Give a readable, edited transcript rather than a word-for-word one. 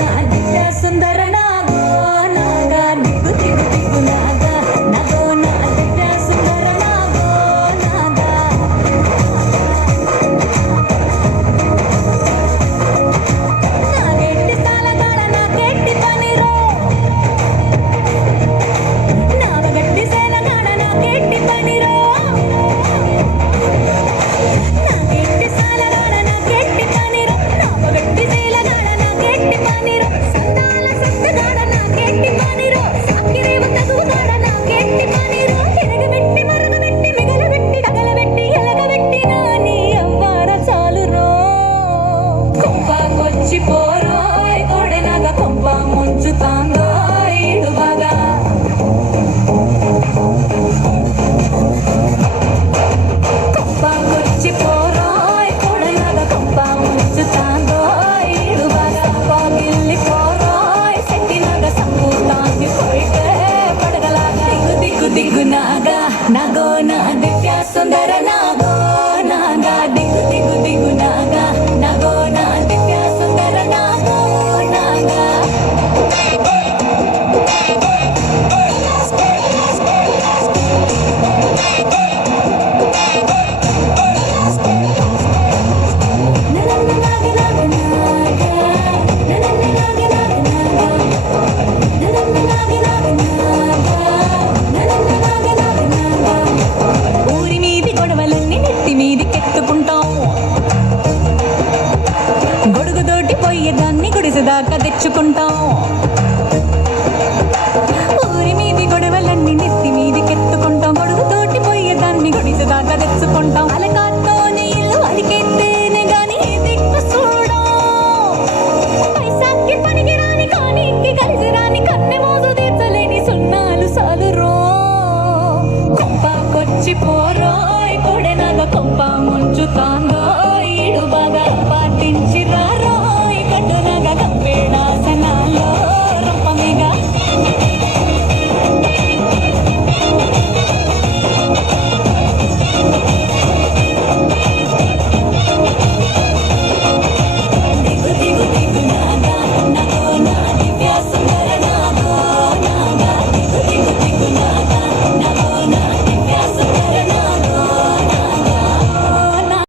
నా దిట్ట సుందర నాగో నాగా దిక్కు దిక్కు దిక్కు నాగా నాగో నా దిట్ట సుందర నాగో నాగా నాగెట్టి సాలగాడ నాకెట్టి పనిరో నాగగట్టి సేలగాడ నాకెట్టి పనిరో నాగెట్టి సాలగాడ నాకెట్టి పనిరో నాగగట్టి సేలగాడ నాకెట్టి పనిరో సంతాల సత్తగాడ నాకెట్టి పనిరో సాకిరేవ తగుగాడ నాకెట్టి పనిరో తిరగబెట్టి మరగబెట్టి మిగలబెట్టి తగలబెట్టి ఎలగబెట్టి నాని అవ్వార చాలురో కొంపకొచ్చి పోరోయ్ కొడెనగ కొంప ముంచుతాందో ఇడువగా కొంపకొచ్చి పోరోయ్ కొడెనగ కొంప ముంచుతాందో ఇడువగా పోగిల్లి పోరోయ్ సెట్టినగ సంపూతాంది పోయితే పడగలాగా దిగు దిగు దిగు నాగా నాగో నా దిట్ట సుందర నాగో నాగా దిగు దిగు దిగు నాగా నాగో నా దిట్ట సుందర నాగో నాగా ననన్న నాగి నాగి నాగా ననన్న నాగి నాగి నాగా ననన్న నాగి నాగి నాగా ననన్న నాగి నాగి నాగా ఊరి మీది గొడవలన్నీ నెత్తి మీది కెత్తుకుంటాం గొడుగుతోటి పోయేదాన్ని గుడిసెదాకా తెచ్చుకుంటాం